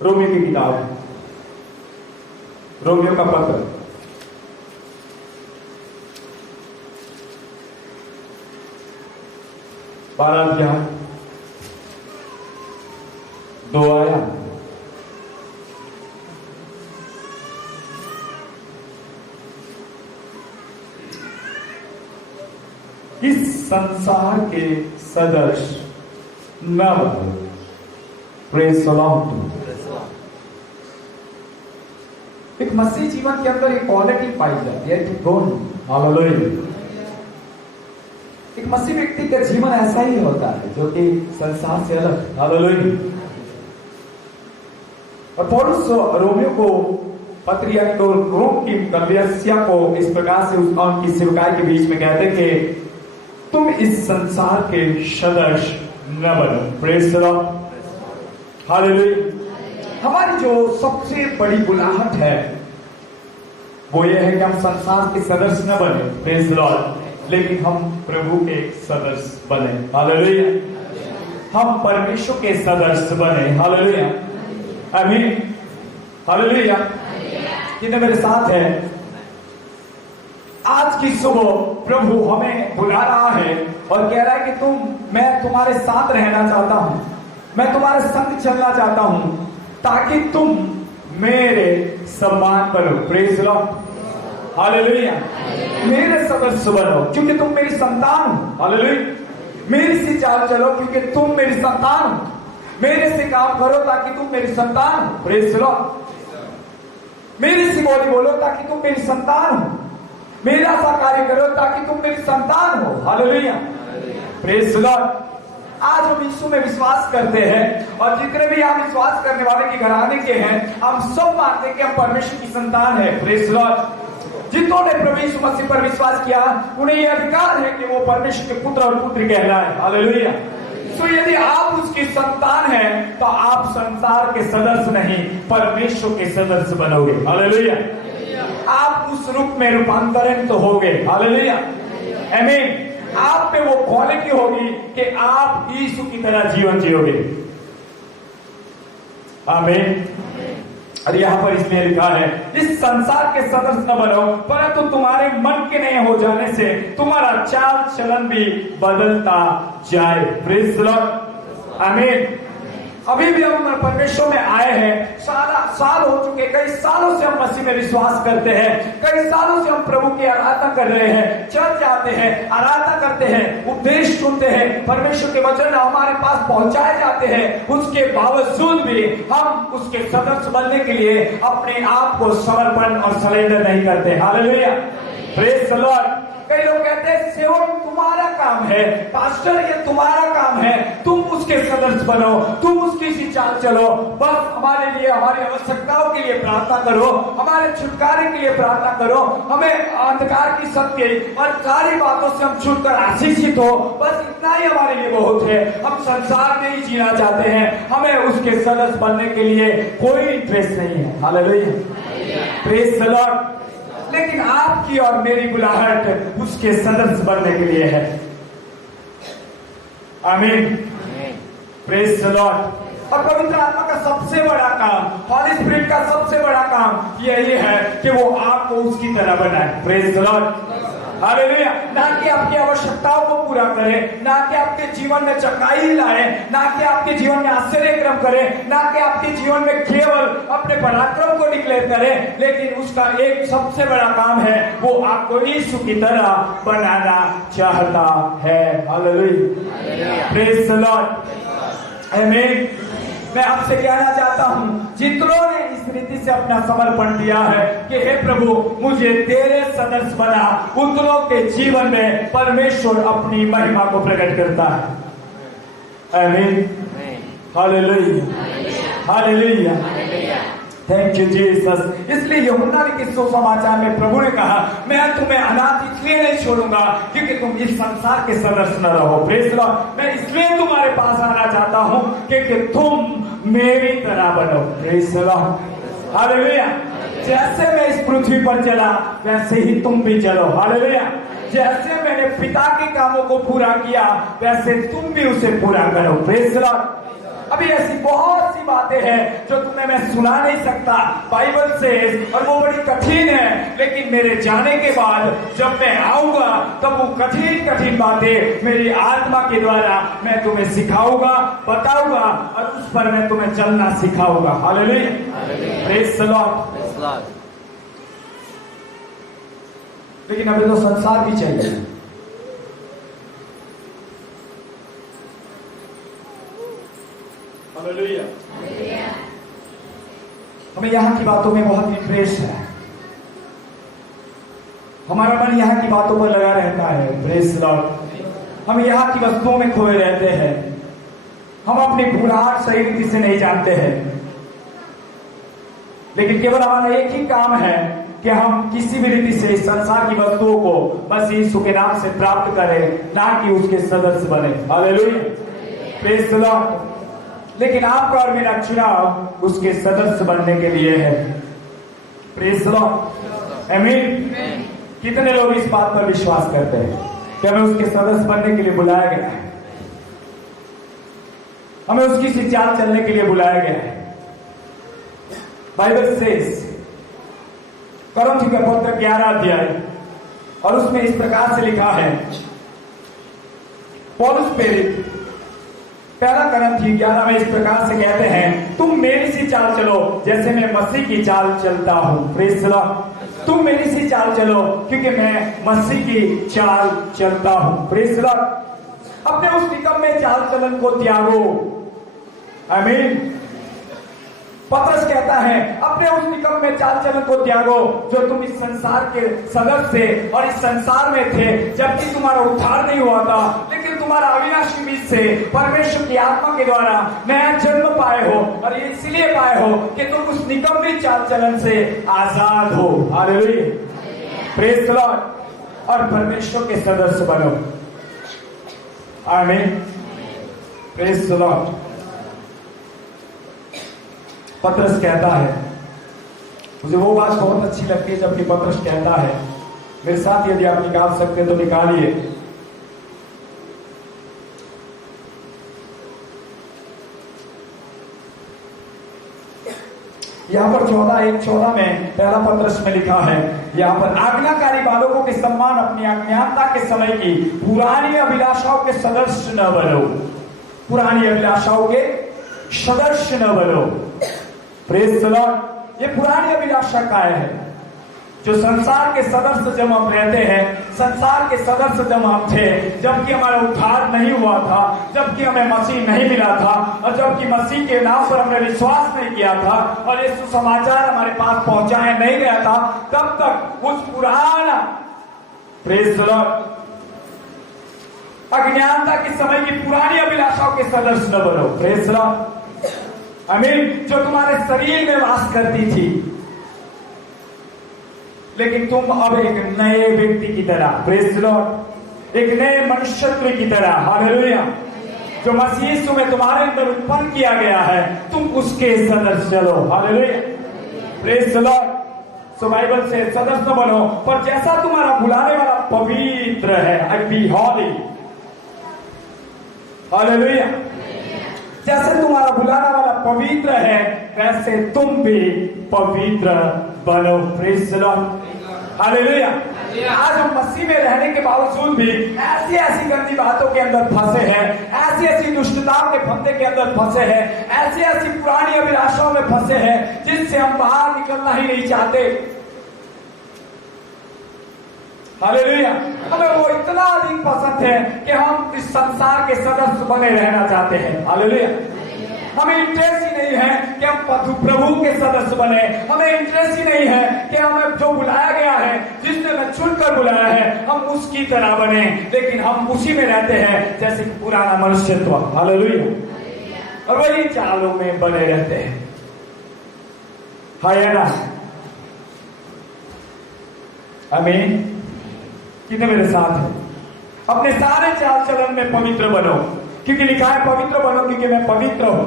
Romeo की किताब, Romeo का पत्र, बारह अध्याय 2 आयत। इस संसार के सदृश न बनो। Praise the Lord. एक मसीह जीवन के अंदर एक क्वालिटी पाई जाती है, एक गुण। हालेलुया। एक मसीह व्यक्ति का जीवन ऐसा ही होता है जो कि संसार से अलग। हालेलुया। और पौलुस रोमियो को पत्र यानी तो रोम की कलीसिया को इस प्रकार से उनकी सेवकाई के बीच में कहते कि तुम इस संसार के सदृश न बनो। Praise the Lord. हालेलुया। हमारी जो सबसे बड़ी बुलाहट है वो ये है कि हम संसार के सदस्य न बने। Praise the Lord. लेकिन हम प्रभु के सदस्य बने। हालेलुया। हम परमेश्वर के सदस्य बने। हालेलुया। आमीन। हालेलुया। जिन्हें मेरे साथ है, आज की सुबह प्रभु हमें बुला रहा है और कह रहा है कि मैं तुम्हारे साथ रहना चाहता हूं, मैं तुम्हारे संग चलना चाहता हूं ताकि तुम मेरे सम्मान बनो। Praise the Lord. हालेलुया। मेरे सदस्य बनो क्योंकि तुम मेरी संतान हो। हालेलुया। मेरी सी चाल चलो क्योंकि तुम मेरी संतान हो। मेरे से काम करो ताकि तुम मेरी संतान हो। Praise the Lord. मेरी सी बोली बोलो ताकि तुम मेरी संतान हो। मेरा सा कार्य करो ताकि तुम मेरी संतान हो। हालेलुया। Praise the Lord. आज हम यीशु में विश्वास करते हैं और जितने भी हम विश्वास करने वाले के घराने के हैं, हम सब मानते हैं कि हम परमेश्वर की संतान है। Praise the Lord. जितनों ने प्रभु यीशु मसीह पर विश्वास किया उन्हें यह अधिकार है कि वो परमेश्वर के पुत्र और पुत्री कहलाए। हालेलुया। तो यदि आप उसकी संतान हैं तो आप संसार के सदस्य नहीं, परमेश्वर के सदस्य बनोगे। हालेलुया। आप उस रूप में रूपांतरित तो होगे। हालेलुया। आमीन। आप पे वो क्वालिटी होगी कि आप यीशु की तरह जीवन जियोगे। आमीन। और यहां पर इसलिए लिखा है, इस संसार के सदस्य न बनो परंतु तुम्हारे मन के नए हो जाने से तुम्हारा चाल चलन भी बदलता जाए। Praise the lord. आमीन। अभी भी हम परमेश्वर में आए हैं, साल हो चुके, कई सालों से हम मसीह में विश्वास करते हैं, कई सालों से हम प्रभु की आराधना कर रहे हैं, चर्च जाते हैं, आराधना करते हैं, उपदेश सुनते हैं, परमेश्वर के वचन हमारे पास पहुंचाए जाते हैं। उसके बावजूद भी हम उसके सदस्य बनने के लिए अपने आप को समर्पण और सरेंडर नहीं करते। हालेलुया। Praise the Lord. कई लोग कहते हैं सेवक तुम्हारा काम है, पास्टर ये तुम्हारा काम है, तुम उसके सदस्य बनो, तुम उसकी सी चाल चलो, बस हमारे लिए, हमारी आवश्यकताओं के लिए प्रार्थना करो, हमारे छुटकारे के लिए प्रार्थना करो, हमें अंधकार की सत्य और सारी बातों से हम छूटकर आशीषित हो, बस इतना ही हमारे लिए बहुत है। हम संसार में ही जीना चाहते हैं, हमें उसके सदस्य बनने के लिए कोई इंटरेस्ट नहीं है। हालेलुया। Praise the Lord. लेकिन आपकी और मेरी बुलाहट उसके सदस्य बनने के लिए है। आमीन। Praise the Lord. और पवित्र आत्मा का सबसे बड़ा काम, हॉली स्पिरिट का सबसे बड़ा काम यही है कि वो आपको उसकी तरह बनाए। Praise the Lord. हालेलुया। ना कि आपकी आवश्यकताओं को पूरा करे, ना कि आपके जीवन में चंगाई लाए, ना कि आपके जीवन में आश्चर्य क्रम करे, ना कि आपके जीवन में केवल अपने पराक्रम को डिक्लेयर करे, लेकिन उसका एक सबसे बड़ा काम है, वो आपको यीशु की तरह बनाना चाहता है। हालेलुया। Praise the lord. आमीन। मैं आपसे कहना चाहता हूं, जितनों ने इस रीति से अपना समर्पण दिया है कि हे प्रभु मुझे तेरे सदस्य बना, उतनों के जीवन में परमेश्वर अपनी महिमा को प्रकट करता है। आमीन। Hallelujah. Hallelujah. Thank you Jesus. इसलिए यूहन्ना के सुसमाचार में प्रभु ने कहा, मैं तुम्हें अनाथ इसलिए नहीं छोड़ूंगा क्योंकि तुम इस संसार के सदस्य न रहो। Praise the Lord. मैं इसलिए तुम्हारे पास आना चाहता हूं क्योंकि तुम मेरी तरह बनो। Praise the Lord. हालेलुया। जैसे मैं इस पृथ्वी पर चला वैसे ही तुम भी चलो। हालेलुया। जैसे मैंने पिता के कामों को पूरा किया वैसे तुम भी उसे पूरा करो। Praise the Lord. अभी ऐसी बहुत सी बातें हैं जो तुम्हें मैं सुना नहीं सकता बाइबल से, और वो बड़ी कठिन है, लेकिन मेरे जाने के बाद जब मैं आऊंगा तब वो कठिन कठिन बातें मेरी आत्मा के द्वारा मैं तुम्हें सिखाऊंगा, बताऊंगा, और उस पर मैं तुम्हें चलना सिखाऊंगा। Hallelujah, praise the Lord. लेकिन अभी तो संसार भी चाहिए। हालेलुया, हमें यहाँ की बातों में बहुत इंटरेस्ट है, हमारा मन यहाँ की बातों पर लगा रहता है। Praise the Lord. हम यहाँ की वस्तुओं में खोए रहते हैं, हम अपनी भूलाहट सही रीति से नहीं जानते हैं, लेकिन केवल हमारा एक ही काम है कि हम किसी भी रीति से इस संसार की वस्तुओं को बस यीशु के नाम से प्राप्त करें, ना कि उसके सदस्य बने। Hallelujah, praise the Lord. लेकिन आपका और मेरा चुनाव उसके सदस्य बनने के लिए है। प्रेज द लॉर्ड, आमीन। कितने लोग इस बात पर विश्वास करते हैं कि हमें उसके सदस्य बनने के लिए बुलाया गया है, हमें उसकी सी चाल चलने के लिए बुलाया गया है। बाइबल सेज, कुरिन्थियों का पत्र 11 अध्याय, और उसमें इस प्रकार से लिखा है, पौलुस प्रेरित पहला कुरिन्थियों 11 में इस प्रकार से कहते हैं, तुम मेरी सी चाल चलो जैसे मैं मसीह की चाल चलता हूं। Praise the Lord. तुम मेरी सी चाल चलो क्योंकि मैं मसीह की चाल चलता हूं। Praise the Lord. अपने उस निकम्मे चाल चलन को त्यागो। आमीन। पतरस कहता है, अपने उस निकम्मे चाल चलन को त्यागो जो तुम इस संसार के सदस्य थे और इस संसार में थे जबकि तुम्हारा उद्धार नहीं हुआ था, लेकिन तुम्हारा अविनाशी बीज से परमेश्वर की आत्मा के द्वारा नया जन्म पाए हो, और ये इसलिए पाए हो कि तुम उस निकम्मी चाल चलन से आजाद हो। Hallelujah, praise the Lord. और परमेश्वर के सदस्य बनो। आमीन, प्रेज द लॉर्ड। पतरस कहता है, मुझे वो बात बहुत अच्छी लगती है जबकि पतरस कहता है, मेरे साथ यदि आप निकाल सकते तो निकालिए। यहां पर 14:1-14 में पहला पतरस में लिखा है, यहां पर आज्ञाकारी बालकों के सम्मान अपनी अज्ञानता के समय की पुरानी अभिलाषाओं के सदस्य न बनो। पुरानी अभिलाषाओं के सदस्य न बनो। Praise the Lord. ये पुरानी अभिलाषा का है जो संसार के सदस्य जब हम रहते हैं, संसार के सदस्य जब हम थे, जबकि हमारा उद्धार नहीं हुआ था, जबकि हमें मसीह नहीं मिला था, और जबकि मसीह के नाम पर हमने विश्वास नहीं किया था, और ये सुसमाचार हमारे पास पहुंचाया नहीं गया था, तब तक उस पुराना, प्रेज द लॉर्ड, अज्ञानता के समय की पुरानी अभिलाषाओं के सदस्य न बनो। प्रेज द लॉर्ड, आमीन। जो तुम्हारे शरीर में वास करती थी, लेकिन तुम अब एक नए व्यक्ति की तरह, प्रेज द लॉर्ड, एक नए मनुष्यत्व की तरह, हालेलुया, जो मसीह यीशु में तुम्हारे अंदर उत्पन्न किया गया है, तुम उसके सदस्य चलो। Hallelujah, praise the Lord. So Bible से सदस्य बनो, पर जैसा तुम्हारा बुलाने वाला पवित्र है, आई बी हॉली। हालेलुया। जैसे तुम्हारा बुलाने वाला पवित्र है, वैसे तुम भी पवित्र बनो। Praise the Lord, hallelujah. आज हम मसीह में रहने के बावजूद भी ऐसी ऐसी गंदी बातों के अंदर फंसे हैं, ऐसी ऐसी दुष्टताओं के फंदे के अंदर फंसे हैं, ऐसी ऐसी पुरानी अभिलाषाओं में फंसे हैं जिनसे हम बाहर निकलना ही नहीं चाहते। हालेलुया। हमें वो इतना अधिक पसंद है कि हम इस संसार के सदस्य बने रहना चाहते हैं। हालेलुया। हमें इंटरेस्ट ही नहीं है कि हम प्रभु के सदस्य बने, हमें इंटरेस्ट ही नहीं है कि हमें जो बुलाया गया है, जिसने हमें चुनकर बुलाया है, हम उसकी तरह बने, लेकिन हम उसी में रहते हैं जैसे पुराना मनुष्यत्व। हालेलुया। और वही चालों में बने रहते हैं। हाय ना, आमीन। कितने मेरे साथ है? अपने सारे चाल चलन में पवित्र बनो, क्योंकि लिखा है पवित्र बनो क्योंकि मैं पवित्र हूं।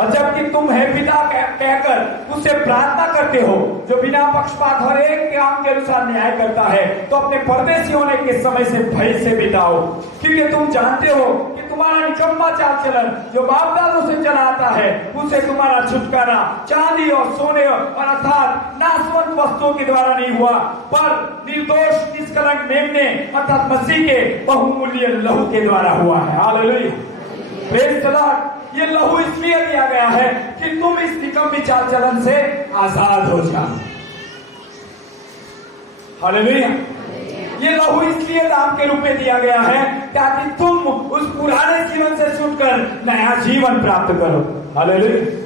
और जबकि तुम है पिता कहकर उससे प्रार्थना करते हो, जो बिना पक्षपात हर एक काम के अनुसार न्याय करता है, तो अपने परदेशी होने के समय से भय से बिताओ, क्योंकि तुम जानते हो कि तुम्हारा निकम्मा चाल चलन जो बाप दादों से चला आता है, उसे तुम्हारा छुटकारा चांदी और सोने और अर्थात नाशवंत वस्तुओं के द्वारा नहीं हुआ, पर निर्दोष निष्कलंक मेमने अर्थात मसीह के बहुमूल्य लहू के द्वारा हुआ है। Hallelujah, praise the Lord. ये लहू इसलिए दिया गया है कि तुम इस निकम्मी चाल चलन से आजाद हो जाओ। हालेलुया, ये लहू इसलिए दाम के रूप में दिया गया है ताकि तुम उस पुराने जीवन से छूटकर नया जीवन प्राप्त करो। हालेलुया,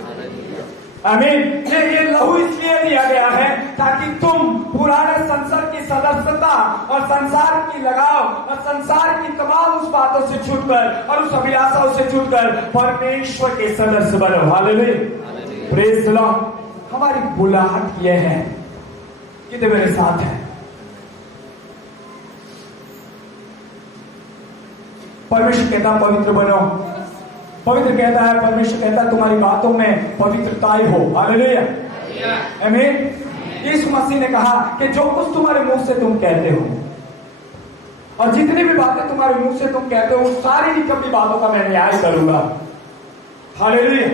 आमीन। ये लहू इसलिए दिया गया है ताकि तुम पुराने संसार की सदस्यता और संसार की लगाव और संसार की तमाम उस बातों से छूटकर और उस अभिलाषाओं से छूटकर परमेश्वर के सदस्य बनो। Hallelujah, praise the Lord. हमारी बुलाहट यह है, कितने मेरे साथ है, परमेश्वर कहता पवित्र बनो। पवित्र कहता है, परमेश्वर कहता है तुम्हारी बातों में पवित्रताई हो। हालेलुया, आमीन। यीशु मसीह ने कहा कि जो कुछ तुम्हारे मुंह से तुम कहते हो और जितनी भी बातें तुम्हारे मुंह से तुम कहते हो, उस सारी निकम्मी बातों का मैं न्याय करूंगा। हालेलुया,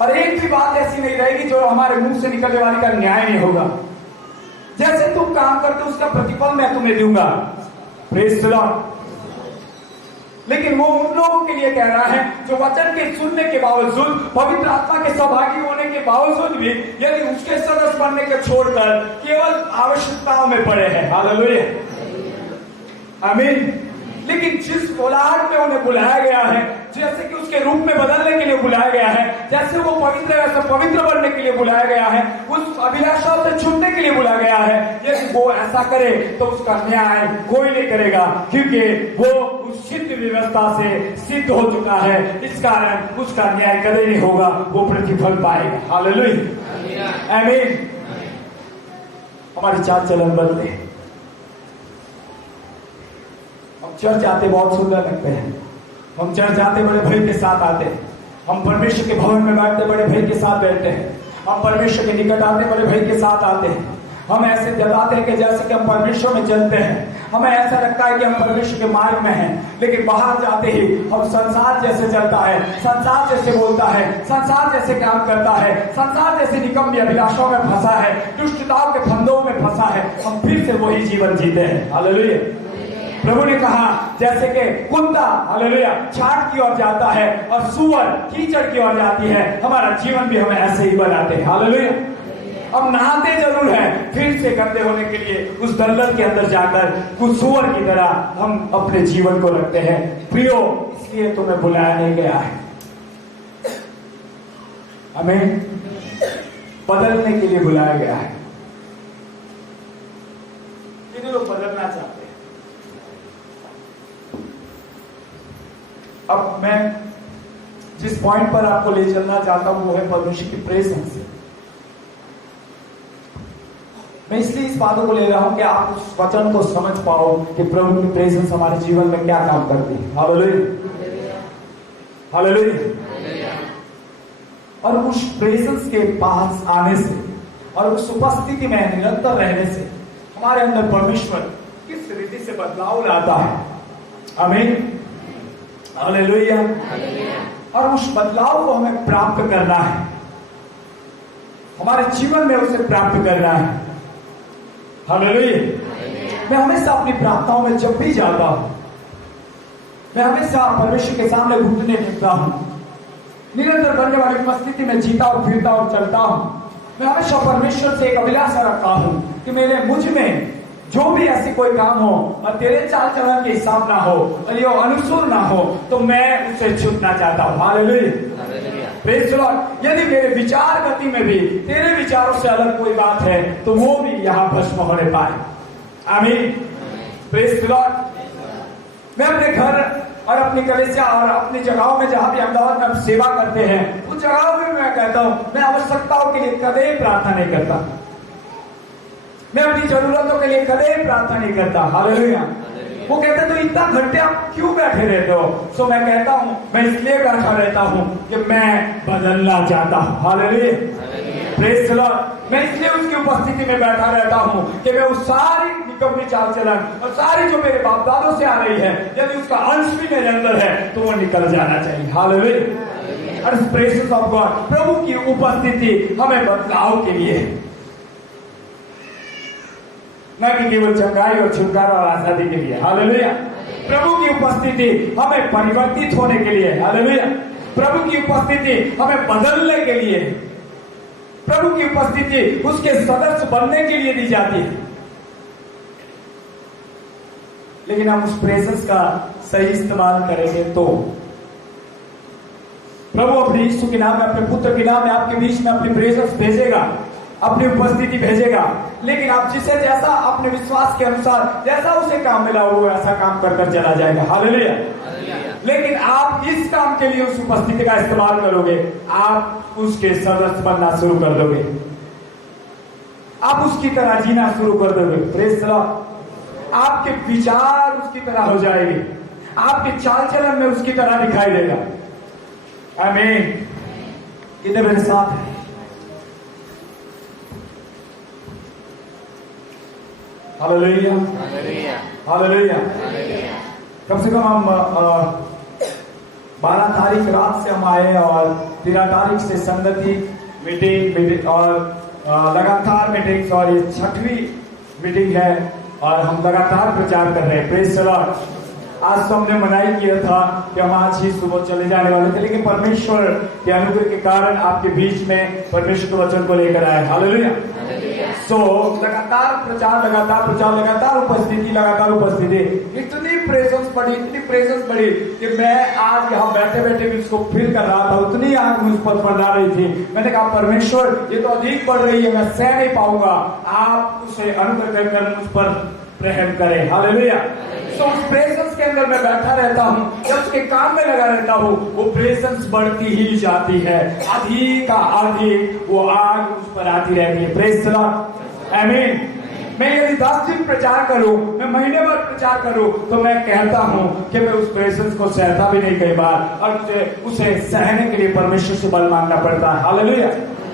और एक भी बात ऐसी नहीं रहेगी जो हमारे मुंह से निकलने वाली का न्याय नहीं होगा। जैसे तुम काम करते हो उसका प्रतिफल मैं तुम्हें दूंगा। Praise the Lord. लेकिन वो उन लोगों के लिए कह रहा है जो वचन के सुनने के बावजूद, पवित्र आत्मा के सहभागी होने के बावजूद भी यदि उसके सदस्य बनने के छोड़कर केवल आवश्यकताओं में पड़े हैं। हालेलुया, आमीन। लेकिन जिस बुलाहट में उन्हें बुलाया गया है, जैसे कि उसके रूप में बदलने के लिए बुलाया गया है, जैसे वो पवित्र है वैसे पवित्र बनने के लिए बुलाया गया है, उस अभिलाषाओं से छूटने के लिए बुलाया गया है, यदि वो ऐसा करे तो उसका न्याय कोई नहीं करेगा, क्योंकि वो उस सिद्ध व्यवस्था से सिद्ध हो चुका है। इस कारण उसका न्याय कभी नहीं होगा, वो प्रतिफल पाएगा। हालेलुया, आमीन। हमारी चाल चलन बदले। हम चर्च आते बहुत सुंदर लगते हैं, हम चर्च आते बड़े भय के साथ आते हैं, हम परमेश्वर के भवन में बैठते बड़े भय के साथ बैठते हैं, हम परमेश्वर के निकट आते बड़े भय के साथ आते हैं। हम ऐसे जताते हैं कि जैसे कि हम परमेश्वर में चलते हैं, हमें ऐसा लगता है कि हम परमेश्वर के मार्ग में हैं, लेकिन बाहर जाते ही हम संसार जैसे चलता है, संसार जैसे बोलता है, संसार जैसे काम करता है, संसार जैसे निकम्मी अभिलाषाओं में फंसा है, दुष्टताओं के फंदों में फंसा है, हम फिर से वही जीवन जीते हैं। हालेलुया। प्रभु ने कहा जैसे कि कुत्ता, हालेलुया, छाट की ओर जाता है और सुअर कीचड़ की ओर जाती है, हमारा जीवन भी हमें ऐसे ही बनाते हैं। हालेलुया। अब नहाते जरूर है, फिर से गंदे होने के लिए उस दलदल के अंदर जाकर कुछ सुअर की तरह हम अपने जीवन को रखते हैं। प्रियो, इसलिए तुम्हें बुलाया नहीं गया है, हमें बदलने के लिए बुलाया गया है। कितने लोग बदलना चाहते हैं? अब मैं जिस पॉइंट पर आपको ले चलना चाहता हूं वो है परमेश्वर की प्रेजेंस। मैं इसलिए इस बातों को ले रहा हूं कि आप उस वचन को समझ पाओ कि प्रभु की प्रेजेंस हमारे जीवन में क्या काम करती है। Hallelujah, hallelujah. और उस प्रेजेंस के पास आने से और उस उपस्थिति में निरंतर रहने से हमारे अंदर परमेश्वर किस रीति से बदलाव लाता है। आमीन, हालेलुया। और उस बदलाव को हमें प्राप्त करना है, हमारे जीवन में उसे प्राप्त करना है। हालेलुया। मैं हमेशा अपनी प्रार्थनाओं में जब भी जाता हूं, मैं हमेशा परमेश्वर के सामने घुटने टेकता हूं, निरंतर बनने वाली उपस्थिति में जीता और फिरता और चलता हूं। मैं हमेशा परमेश्वर से एक अभिलाषा रखता हूं कि मेरे मुझ में जो भी ऐसी कोई काम हो और तेरे चाल चलन के हिसाब ना हो और ये अनुसूर ना हो, तो मैं उसे छूटना चाहता हूं। Hallelujah, praise the Lord. यदि मेरे विचार गति में भी तेरे विचारों से अलग कोई बात है तो वो भी यहाँ भस्म होने पाए। आमीन, प्रेज़ द लॉर्ड। मैं अपने घर और अपनी कलीसिया और अपनी जगहों में जहां भी अहमदाबाद में हम सेवा करते हैं, उस जगहों में मैं कहता हूं मैं आवश्यकताओं के लिए कभी प्रार्थना नहीं करता, मैं अपनी जरूरतों के लिए कभी प्रार्थना नहीं करता। हालेलुया। वो कहते तो इतना घंटे आप क्यों बैठे रहते हो? सो मैं कहता हूँ मैं इसलिए बैठा रहता हूँ कि मैं बदलना चाहता हूँ। Hallelujah, praise the Lord. मैं इसलिए उसकी उपस्थिति में बैठा रहता हूँ कि मैं उस सारी निकम्मी चाल चलन और सारी जो मेरे बाप दादों से आ रही है, यदि उसका अंश भी मेरे अंदर है तो वो निकल जाना चाहिए। हालेलुया। और प्रेजेंस ऑफ गॉड, प्रभु की उपस्थिति हमें बदलाव के लिए, न कि केवल चंगाई और छुटकारा और आजादी के लिए। हालेलुया। प्रभु की उपस्थिति हमें परिवर्तित होने के लिए। हालेलुया। प्रभु की उपस्थिति हमें बदलने के लिए, प्रभु की उपस्थिति उसके सदस्य बनने के लिए दी जाती है। लेकिन हम उस प्रेजेंस का सही इस्तेमाल करेंगे तो प्रभु अपने यीशु के नाम में, अपने पुत्र के नाम में आपके बीच में अपनी प्रेजेंस भेजेगा, अपनी उपस्थिति भेजेगा। लेकिन आप जिसे जैसा अपने विश्वास के अनुसार जैसा उसे काम मिला वो ऐसा काम कर कर चला जाएगा। हालेलुया। लेकिन आप इस काम के लिए उस उपस्थिति का इस्तेमाल करोगे, आप उसके सदस्य बनना शुरू कर दोगे, आप उसकी तरह जीना शुरू कर दोगे। Praise the Lord. आपके विचार उसकी तरह हो जाएंगे, आपके चाल चलन में उसकी तरह दिखाई देगा। आमीन। कितने मेरे साथ है? Hallelujah, hallelujah. कम से कम हम 12 तारीख रात से हम आए और 13 तारीख से संगति मीटिंग और लगातार मीटिंग्स, और ये 6वीं मीटिंग है और हम लगातार प्रचार कर रहे हैं। Praise the Lord. आज तो हमने मनाई किया था कि हम आज ही सुबह चले जाने वाले थे, लेकिन परमेश्वर के अनुग्रह के कारण आपके बीच में परमेश्वर के वचन को लेकर आए। हालेलुया। सो लगातार प्रचार, लगातार उपस्थिति, इतनी प्रेजेंस बढ़ी कि मैं आज यहाँ बैठे बैठे भी उसको फील कर रहा था। उतनी आग मुझ पर बढ़ा रही थी। मैंने कहा परमेश्वर ये तो अधिक बढ़ रही है, मैं सह नहीं पाऊंगा, आप उसे अनुग्रह कर मुझ पर रहम करें। हालेलुया। तो उस प्रेजेंस के अंदर मैं बैठा रहता हूँ, जब उसके काम में लगा रहता हूँ, वो प्रेजेंस बढ़ती ही जाती है, अधिक वो आग उस पर आती रहती है। Praise the lord. आमीन। मैं यदि 10 दिन प्रचार करूं, मैं महीने भर प्रचार करूं, तो मैं कहता हूं कि मैं उस प्रेजेंस को सहता भी नहीं कई बार, और मुझे उसे सहने के लिए परमेश्वर से बल मांगना पड़ता है। हालेलुया।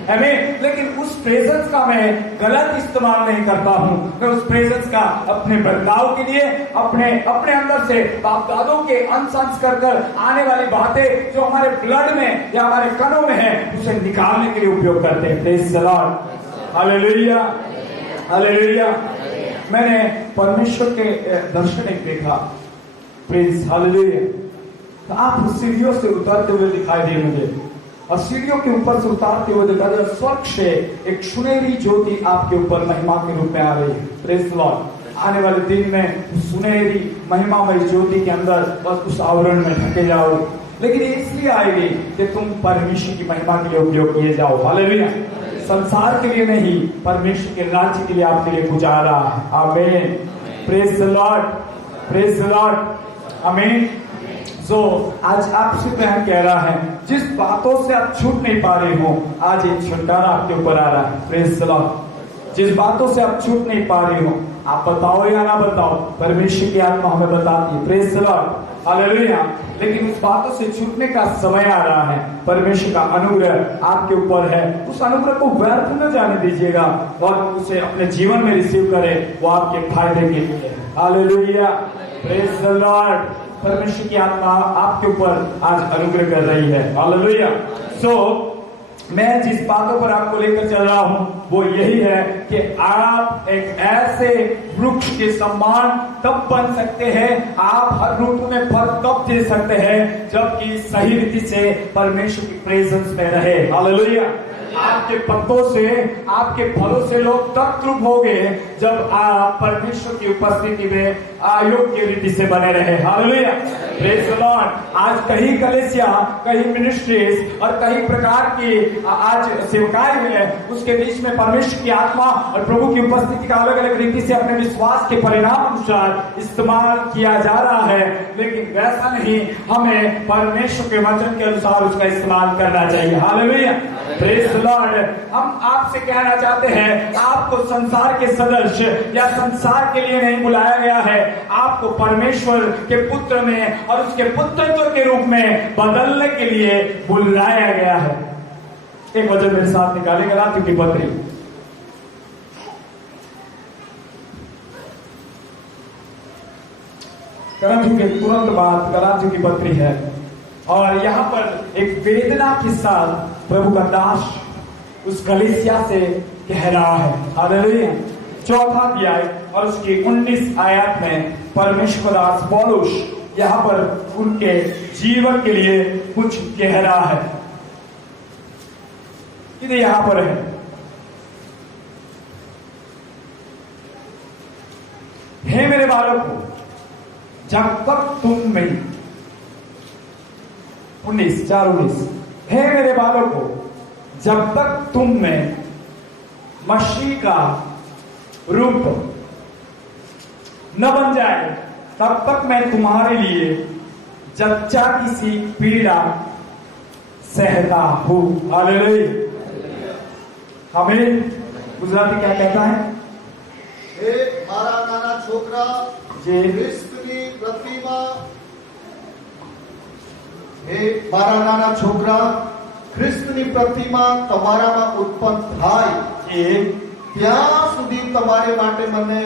आमीन। लेकिन उस प्रेजेंस का मैं गलत इस्तेमाल नहीं करता हूं। मैं उस प्रेजेंस का अपने बदलाव के लिए, अपने अंदर से बाप दादों के अंश कर आने वाली बातें जो हमारे ब्लड में या हमारे कणों में है, उसे निकालने के लिए उपयोग करते हैं। Praise the Lord. Hallelujah, hallelujah. मैंने परमेश्वर के दर्शन एक देखा। Praise hallelujah. तो आप सीढ़ियों से उतरते हुए दिखाई दिए मुझे, और सीढ़ियों के ऊपर से उतारते हुए दिखा दिया, स्वर्ग से एक सुनहरी ज्योति आपके ऊपर महिमा के रूप में आ रही है। Praise the Lord. आने वाले दिन में सुनहरी महिमामय ज्योति के अंदर बस उस आवरण में ढके जाओ, लेकिन ये इसलिए आएगी कि तुम परमेश्वर की महिमा के लिए उपयोग किए जाओ। हालेलुया। संसार के लिए नहीं, परमेश्वर के राज्य के लिए आपके लिए गुजारा है। आमीन। Praise the Lord, praise the lord. आमीन। सो आज आपसे मैं कह रहा है, जिस बातों से आप छूट नहीं पा रहे हो, आज एक छुटकारा आपके ऊपर आ रहा है। Praise the Lord. जिस बातों से आप छूट नहीं पा रहे हो, आप बताओ या ना बताओ, परमेश्वर की आत्मा हमें बताती है। Praise the Lord. हालेलुया। लेकिन उस बातों से छूटने का समय आ रहा है। परमेश्वर का अनुग्रह आपके ऊपर है, उस अनुग्रह को व्यर्थ न जाने दीजिएगा और उसे अपने जीवन में रिसीव करें, वो आपके फायदे के लिए। हालेलुया। Praise the Lord. परमेश्वर की आत्मा आपके ऊपर आज अनुग्रह कर रही है। हालेलुया। सो मैं जिस बातों पर आपको लेकर चल रहा हूं वो यही है कि आप एक ऐसे वृक्ष के समान तब बन सकते हैं, आप हर ऋतु में फल तब दे सकते हैं जबकि सही रीति से परमेश्वर की प्रेजेंस में रहे। हालेलुया। आपके पत्तों से, आपके फलों से लोग तब तृप्त होंगे जब आप परमेश्वर की उपस्थिति में अयोग्य रीति से बने रहे। हालेलुया। Praise the Lord. आज कहीं कलीसिया, कहीं मिनिस्ट्रीज और कई प्रकार की आज सेवकाएं हैं, उसके बीच में परमेश्वर की आत्मा और प्रभु की उपस्थिति का अलग अलग रीति से अपने विश्वास के परिणाम अनुसार इस्तेमाल किया जा रहा है, लेकिन वैसा नहीं, हमें परमेश्वर के वचन के अनुसार उसका इस्तेमाल करना चाहिए। हालेलुया। Praise the Lord. हम आपसे कहना चाहते हैं, आपको संसार के सदस्य या संसार के लिए नहीं बुलाया गया है, आपको परमेश्वर के पुत्र में और उसके पुत्रत्व के रूप में बदलने के लिए बुलाया गया है। एक वचन मेरे साथ निकाले, गलातियों की पत्री, गलातियों के तुरंत बाद गलातियों की पत्री है, और यहां पर एक वेदना के साथ प्रभु का दास उस कलीसिया से कह रहा है। हालेलुया। 4 अध्याय और उसकी 19 आयत में परमेश्वर दास पौलुस यहां पर उनके जीवन के लिए कुछ कह रहा है। ये यहां पर है, हे मेरे बालक को, जब तक तुम में 19 हे मेरे बालों को, जब तक तुम में मसीह का रूप न बन जाए, तब तक मैं तुम्हारे लिए जच्चा की सी पीड़ा सहता हूं। हालेलुया। हमें गुजराती क्या कहता है? हे मारा नाना छोकरा, ख्रिस्तनी प्रतिमा, हे मारा नाना छोकरा, ख्रिस्तनी प्रतिमा તમારામાં ઉત્પન્ન થાય ત્યાં સુધી તમારે માટે મને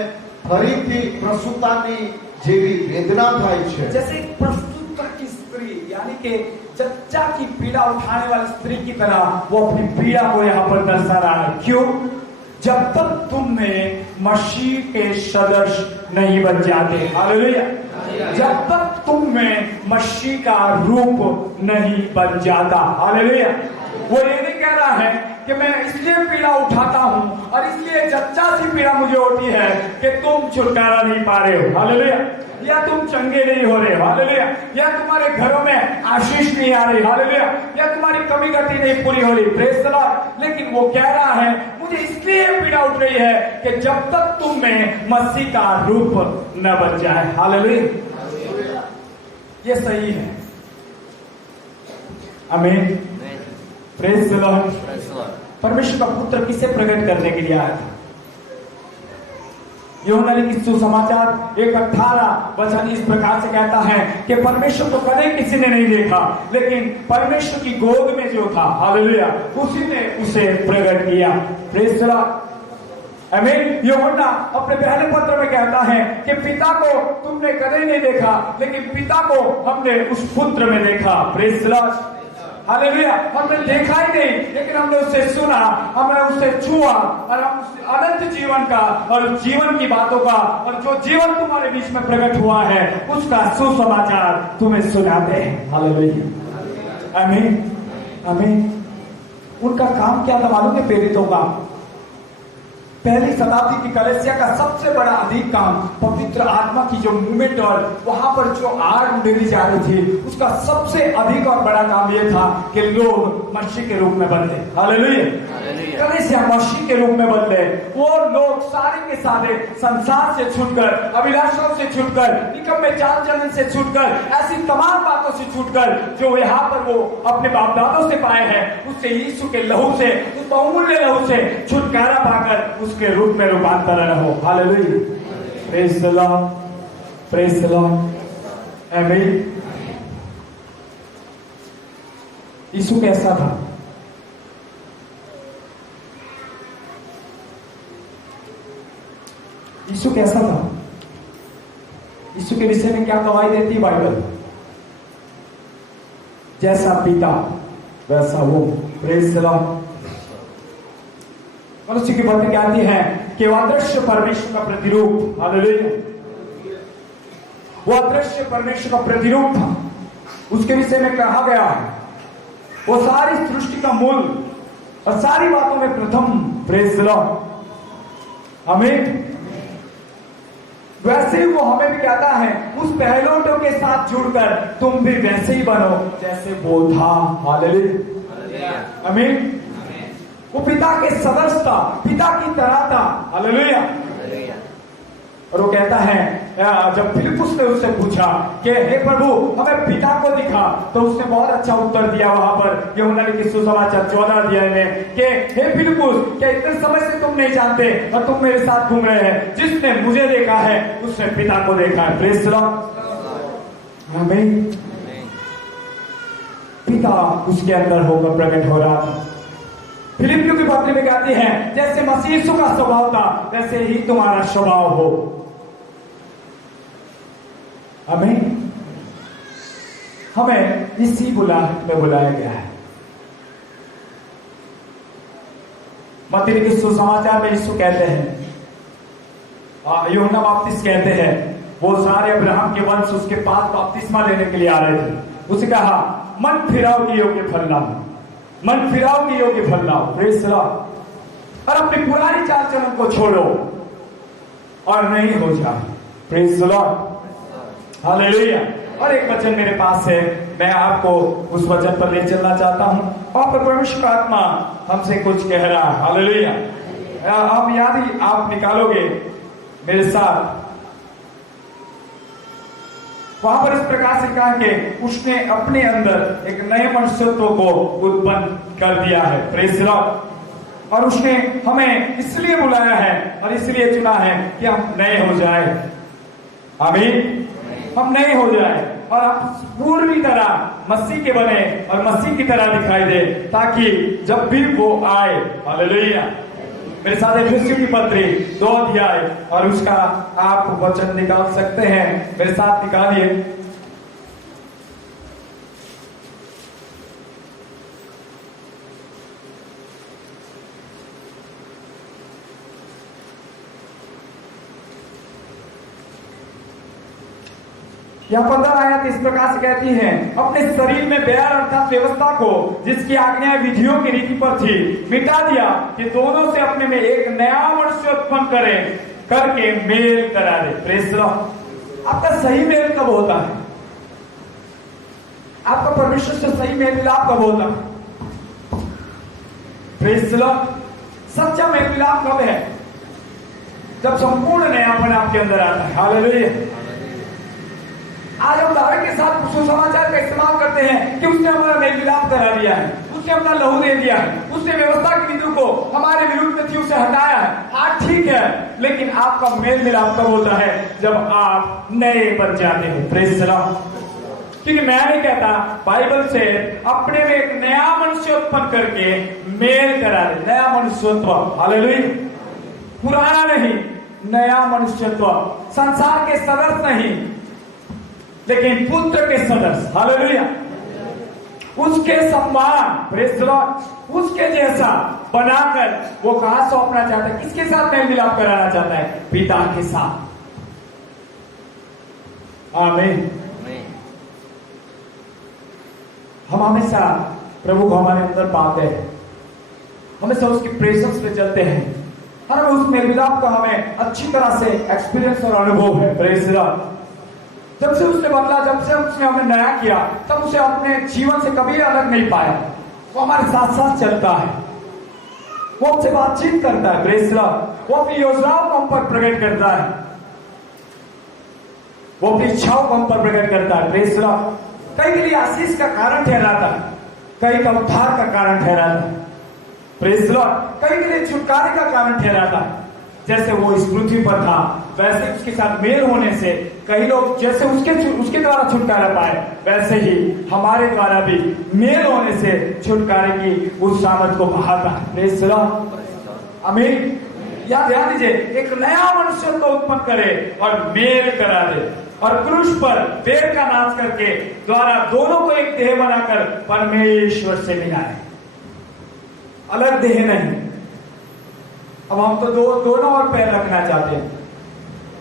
ફરીથી પ્રસૂતાની જેવી વેદના થાય છે। जैसे प्रसूता की स्त्री, यानी कि जच्चा की पीड़ा उठाने वाली स्त्री की तरह वो अपनी पीड़ा को यहाँ पर दर्शा रहा है। क्यों? जब तक तुम में मसीह के सदस्य नहीं बन जाते। हालेलुया। जब तक तुम में मसीह का रूप नहीं बन जाता। हालेलुया। वो ये नहीं कह रहा है कि मैं इसलिए पीड़ा उठाता हूं और इसलिए जच्चा सी पीड़ा मुझे होती है कि तुम छुटकारा नहीं पा रहे हो। हालेलुया। या तुम चंगे नहीं हो रहे। हालेलुया। या तुम्हारे घरों में आशीष नहीं आ रही। हालेलुया। या तुम्हारी कमी गति नहीं पूरी हो रही। Praise the Lord. लेकिन वो कह रहा है, मुझे इसलिए पीड़ा उठ रही है कि जब तक तुम में मसीह का रूप न बन जाए। हालेलुया। ये सही है। आमीन। Praise the Lord. परमेश्वर का पुत्र किसे प्रकट करने के लिए आया था? यूहन्ना लिखित सुसमाचार 1:18 वचन इस प्रकार से कहता है कि परमेश्वर को कभी किसी ने नहीं देखा, लेकिन परमेश्वर की गोद में जो था, हालेलुया, उसी ने उसे प्रकट किया। Praise the lord. आमीन। यूहन्ना अपने पहले पत्र में कहता है कि पिता को तुमने कभी नहीं देखा, लेकिन पिता को हमने उस पुत्र में देखा। Praise the Lord. हालेलुया। हमने देखा ही नहीं, लेकिन हमने उससे सुना, हमने उससे छुआ, और हम अनंत जीवन का और जीवन की बातों का और जो जीवन तुम्हारे बीच में प्रकट हुआ है उसका सुसमाचार तुम्हें सुनाते हैं। हालेलुया। आमीन। आमीन। उनका काम क्या था मालूम है? प्रेरितों का पहली शताब्दी की कलीसिया का सबसे बड़ा अधिक काम पवित्र आत्मा की जो मूवमेंट और वहां पर जो आग मिली जा रही थी, उसका सबसे अधिक और बड़ा काम यह था कि लोग मसीह के रूप में बदले। हालेलुया। कलीसिया मसीह के रूप में बदले। वो लोग सारे के सारे संसार से छूटकर, अभिलाषाओं से छूटकर, निकम्मे चाल चलन से छूटकर, ऐसी तमाम बातों से छूटकर जो यहाँ पर वो अपने बाप दादों से पाए हैं, उससे यीशु के लहू से, उस बहुमूल्य लहू से छुटकारा पाकर उसके रूप में रूपांतरण हो। Hallelujah. Praise the Lord. Praise the lord. आमीन। यीशु कैसा था? यीशु कैसा था? यीशु के विषय में क्या गवाही देती है बाइबल? जैसा पिता वैसा वो। Praise the Lord. मनुष्य की बातें कहती है कि वो अदृश्य परमेश्वर का प्रतिरूप। हालेलुया। वो अदृश्य परमेश्वर का प्रतिरूप था, उसके विषय में कहा गया है वो सारी सृष्टि का मूल और सारी बातों में प्रथम। Praise the lord. आमीन। वैसे ही वो हमें भी कहता है, उस पहलोटों के साथ जुड़कर तुम भी वैसे ही बनो जैसे वो था। हालेलुया। आमीन। वो पिता के सदस्य था, पिता की तरह था। हालेलुया। और वो कहता है जब फिलिपुस ने उससे पूछा कि हे प्रभु हमें पिता को दिखा, तो उसने बहुत अच्छा उत्तर दिया वहां पर यूहन्ना लिखित सुसमाचार 14 अध्याय में कि हे फिलिपुस, क्या इतने समय से तुम नहीं जानते और तुम मेरे साथ घूम रहे हैं? जिसने मुझे देखा है उसने पिता को देखा है। Praise the lord. आमीन। पिता उसके अंदर होकर प्रकट हो रहा था। फिलिपियों की पत्री में कहती है जैसे मसीह यीशु का स्वभाव था वैसे ही तुम्हारा स्वभाव हो। आमीन। हमें इसी बुलाहट में बुलाया गया है। मत्ती लिखित सुसमाचार में यीशु कहते हैं, यूहन्ना बपतिस्मा कहते हैं, वो सारे अब्राहम के वंश उसके पास बपतिस्मा लेने के लिए आ रहे थे। उसे कहा मन फिराव की योग्य फल लाओ, मन फिराव की योग्य फल लाओ। Praise the Lord. और अपनी पुरानी चाल चलन को छोड़ो और नहीं हो जाए। Praise the Lord. हालेलुया। और एक वचन मेरे पास है, मैं आपको उस वचन पर ले चलना चाहता हूं। वहां पर परमेश्वर का आत्मा हमसे कुछ कह रहा है। हालेलुया। आप याद ही आप निकालोगे मेरे साथ, वहां पर इस प्रकार से कहा कि उसने अपने अंदर एक नए मनुष्यत्व को उत्पन्न कर दिया है। Praise the Lord. और उसने हमें इसलिए बुलाया है और इसलिए चुना है कि हम नए हो जाए। आमीन। हम नए हो जाए और हम पूरी तरह मसीह के बने और मसीह की तरह दिखाई दे, ताकि जब भी वो आए, हालेलुया। मेरे साथ एफेसियों की पत्री 2 अध्याय और उसका आप वचन निकाल सकते हैं, मेरे साथ निकालिए। यह 15 आयत इस प्रकार से कहती है, अपने शरीर में बैर अर्थात व्यवस्था को जिसकी आज्ञा विधियों की रीति पर थी मिटा दिया, कि दोनों से अपने में एक नया मनुष्य उत्पन्न करे करके मेल करा दे। Praise the Lord. आपका सही मेल कब होता है? आपका परमेश्वर से सही मेल मिलाप कब होता है? Praise the Lord. सच्चा मेल मिलाप कब है? जब संपूर्ण नयापन आपके अंदर आता है। हालेलुया। आज हम उदाहरण के साथ सुसमाचार का इस्तेमाल करते हैं कि उसने हमारा मेल मिलाप करा दिया है, उसने अपना लहू दे दिया है, उसने व्यवस्था की विधि को हमारे विरुद्ध में थी उसे हटाया है। हाँ ठीक है, लेकिन आपका मेल मिलाप कब होता है? जब आप नए बन जाते हैं। Praise the Lord. क्योंकि मैं नहीं कहता, बाइबल से अपने में एक नया मनुष्य उत्पन्न करके मेल करा दे। नया मनुष्यत्व। हालेलुया। पुराना नहीं, नया मनुष्यत्व। संसार के सदस्य नहीं, लेकिन पुत्र के सदस्य। हालेलुया। उसके सम्मान, प्रेज़ द लॉर्ड, उसके जैसा बनाकर वो कहां सौंपना चाहता है? किसके साथ मेल मिलाप कराना चाहता है? पिता के साथ। आमीन। हम हमेशा प्रभु को हमारे अंदर पाते हैं, हमेशा उसकी प्रेजेंस में चलते हैं और हमें उस मेल मिलाप का हमें अच्छी तरह से एक्सपीरियंस और अनुभव है। Praise the Lord. जब से उसने बदला, जब से उसने हमें नया किया, तब उसे अपने जीवन से कभी अलग नहीं पाया। वो हमारे साथ साथ चलता है, वो हमसे बातचीत करता है। Praise the Lord. वो अपनी योजनाओं को हम पर प्रकट करता है, वो अपनी इच्छाओं को हम पर प्रकट करता है। Praise the Lord. कई के लिए आशीष का कारण ठहराता है, कई का उद्धार का कारण ठहराता है। Praise the Lord. कई के लिए छुटकारे का कारण ठहराता है। जैसे वो इस पृथ्वी पर था, वैसे उसके साथ मेल होने से कई लोग जैसे उसके द्वारा छुटकारा पाए, वैसे ही हमारे द्वारा भी मेल होने से छुटकारे की उस सामर्थ को बहाता है। Praise the lord. आमीन। या ध्यान दीजिए, एक नया मनुष्य को उत्पन्न करे और मेल करा दे, और क्रूस पर देह का नाश करके द्वारा दोनों को एक देह बनाकर परमेश्वर से मिलाए। अलग देह नहीं। अब हम तो दोनों और पैर रखना चाहते हैं।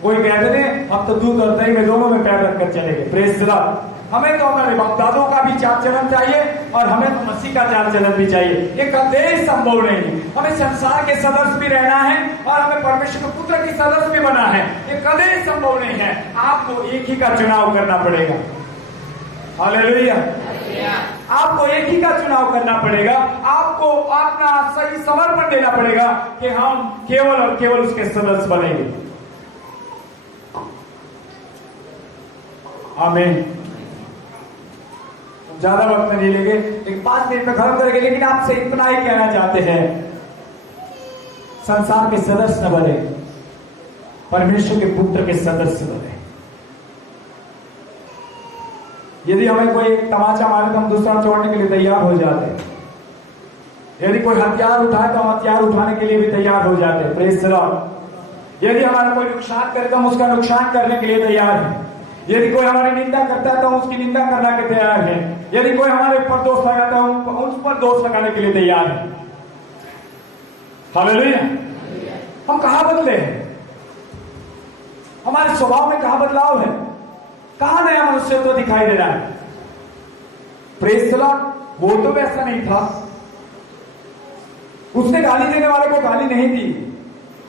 कोई कहते हैं हम तो दूध और दही में दोनों में पैर रखकर चलेंगे। Praise the Lord. हमें तो हमारे बाप-दादों का भी चाल चलन चाहिए और हमें तो मसीह का चाल चलन भी चाहिए। ये कभी संभव नहीं। हमें संसार के सदस्य भी रहना है और हमें परमेश्वर के पुत्र की सदस्य भी बना है। ये कभी संभव नहीं है। आपको एक ही का चुनाव करना पड़ेगा। हालेलुया। आपको एक ही का चुनाव करना पड़ेगा। आपको अपना सही समर्पण देना पड़ेगा कि हम केवल और केवल उसके सदस्य बनेंगे। आमीन। ज्यादा वक्त नहीं लेंगे, एक 5 मिनट में खत्म करेंगे, लेकिन आपसे इतना ही कहना चाहते हैं, संसार के सदस्य न बने, परमेश्वर के पुत्र के सदस्य बने। यदि हमें कोई एक तमाचा मारे तो हम दूसरा छोड़ने के लिए तैयार हो जाते हैं। यदि कोई हथियार उठाए तो हम हथियार उठाने के लिए भी तैयार हो जाते हैं। Praise the Lord. यदि हमारा कोई नुकसान करे तो हम उसका नुकसान करने के लिए तैयार हैं। यदि कोई हमारी निंदा करता है तो हम उसकी निंदा करने के तैयार हैं। यदि कोई हमारे ऊपर दोष लगाता है हम उस पर दोष लगाने के लिए तैयार हैं। हालेलुया। हम कहां बदले हैं? हमारे स्वभाव में कहां बदलाव है? कहां नया मनुष्यत्व दिखाई दे रहा है? Praise the Lord. वो तो वैसा नहीं था, उसने गाली देने वाले को गाली नहीं दी,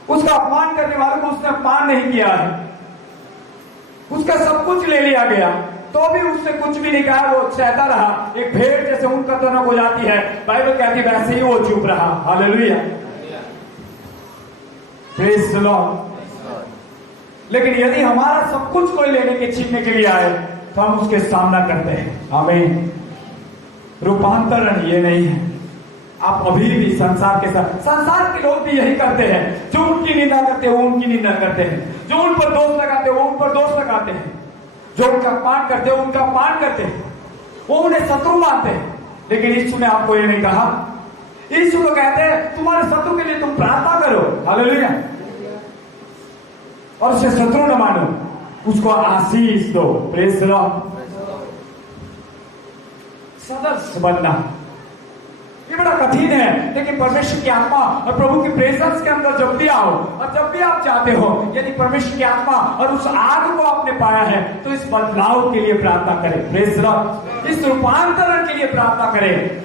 उसका अपमान करने वाले को उसने अपमान नहीं किया है, उसका सब कुछ ले लिया गया तो भी उसने कुछ भी नहीं कहा, वो सहता रहा। एक भेड़ जैसे उनका तनक हो जाती है, बाइबल कहती है वैसे ही वो चुप रहा। हालेलुया। Praise the Lord. लेकिन यदि हमारा सब कुछ कोई लेने के छीनने के लिए आए तो हम उसके सामना करते हैं। आमीन। रूपांतरण ये नहीं है। आप अभी भी संसार के साथ, संसार के लोग भी यही करते हैं, जो उनकी निंदा करते हैं वो उनकी निंदा करते हैं, जो उन पर दोष लगाते हैं वो उन पर दोष लगाते हैं, जो उनका अपमान करते हैं उनका अपमान करते हैं, वो उन्हें शत्रु मानते हैं। लेकिन यीशु ने आपको ये नहीं कहा। यीशु को कहते हैं तुम्हारे शत्रु के लिए तुम प्रार्थना करो। हालेलुया। और उसे शत्रु न मानो, उसको आशीष दो। Praise the Lord. सदस्य बनना ये बड़ा कठिन है, लेकिन परमेश्वर की आत्मा और प्रभु की प्रेजेंस के अंदर जब भी आओ और जब भी आप चाहते हो, यदि परमेश्वर की आत्मा और उस आग को आपने पाया है तो इस बदलाव के लिए प्रार्थना करें। Praise the Lord. इस रूपांतरण के लिए प्रार्थना करें।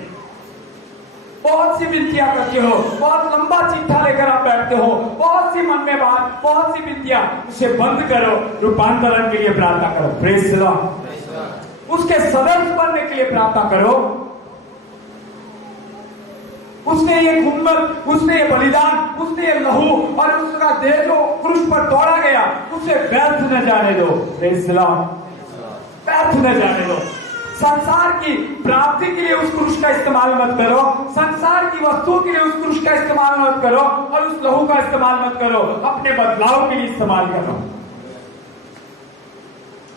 बहुत सी विनतियां करते हो, बहुत लंबा चिट्ठा लेकर आप बैठते हो, बहुत सी मन में बात, बहुत सी विनतियां, उसे बंद करो, रूपांतरण के लिए प्रार्थना करो। Praise the Lord. उसके सदस्य बनने के लिए प्रार्थना करो। उसने ये गुम्बद, उसने ये बलिदान, उसने ये लहू और उसका देह जो क्रूस पर तोड़ा गया, उसे व्यर्थ न जाने दो। Praise the Lord. व्यर्थ न जाने दो। संसार की प्राप्ति के लिए उस क्रूस का इस्तेमाल मत करो, संसार की वस्तुओं के लिए उस क्रूस का इस्तेमाल मत करो और उस लहू का इस्तेमाल मत करो, अपने बदलाव के लिए इस्तेमाल करो।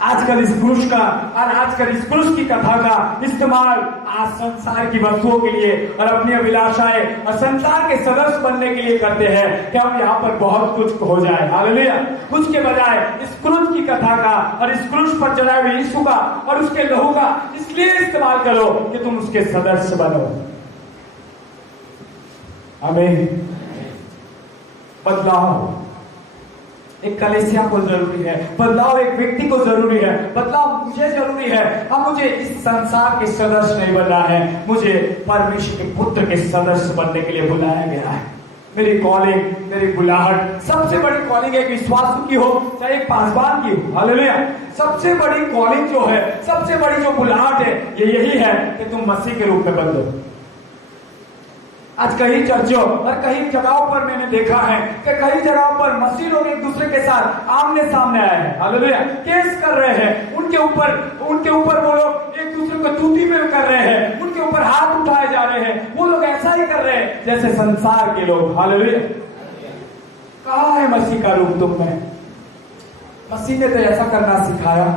आजकल इस क्रूस का और आजकल इस क्रूस की कथा का इस्तेमाल आज संसार की वस्तुओं के लिए और अपनी अभिलाषाएं और संसार के सदस्य बनने के लिए करते हैं कि हम यहाँ पर बहुत कुछ हो जाए। हालेलुया। कुछ के बजाय इस क्रूस की कथा का और इस क्रूस पर चढ़ाए हुए यीशु का और उसके लहू का इसलिए इस्तेमाल करो कि तुम उसके सदस्य बनो। आमीन। बदलाव एक कलीसिया को जरूरी है, बदलाव एक व्यक्ति को जरूरी है, बदलाव मुझे जरूरी है। अब मुझे इस संसार के सदस्य नहीं बनना है, मुझे परमेश्वर के पुत्र के सदस्य बनने के लिए बुलाया गया है। मेरी कॉलिंग, मेरी बुलाहट, सबसे बड़ी कॉलिंग एक विश्वासु की हो चाहे एक पासवान की हो। हालेलुया। सबसे बड़ी कॉलिंग जो है, सबसे बड़ी जो बुलाहट है, ये यही है कि तुम मसीह के रूप में बदलो। आज कई चर्चों और कई जगहों पर मैंने देखा है कि कई जगहों पर मसीह लोग एक दूसरे के साथ आमने सामने आए हैं। हालेलुया। केस कर रहे हैं, उनके ऊपर वो लोग एक दूसरे को तूती में कर रहे हैं, उनके ऊपर हाथ उठाए जा रहे हैं। वो लोग ऐसा ही कर रहे हैं जैसे संसार के लोग। हालेलुया। कहाँ है मसीह का रूप तुम में? मसीह ने तो ऐसा करना सिखाया।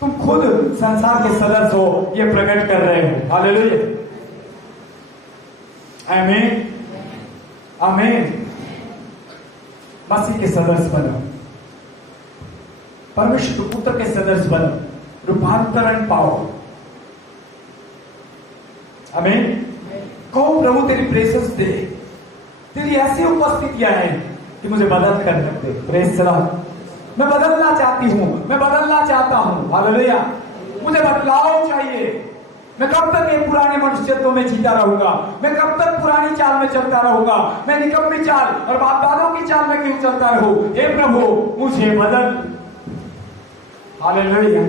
तुम खुद संसार के सदस्य हो, ये प्रकट कर रहे हो। हालेलुया। आमीन। आमीन। मसीह के सदस्य बनो, परमेश्वर के पुत्र के सदस्य बनो, रूपांतरण पाओ। आमीन। कहो प्रभु तेरी प्रेसेस दे, तेरी ऐसी उपस्थितियां हैं कि मुझे बदल कर रख दे। Praise the Lord. मैं बदलना चाहती हूं, मैं बदलना चाहता हूं। हालेलुया। मुझे बदलाव चाहिए। मैं कब तक ये पुराने मनुष्यत्व में जीता रहूंगा? मैं कब तक पुरानी चाल में चलता रहूंगा? मैं निकम्मी चाल और बाप दादों की चाल में क्यों चलता रहूं? हे प्रभु मुझे बदल। Hallelujah.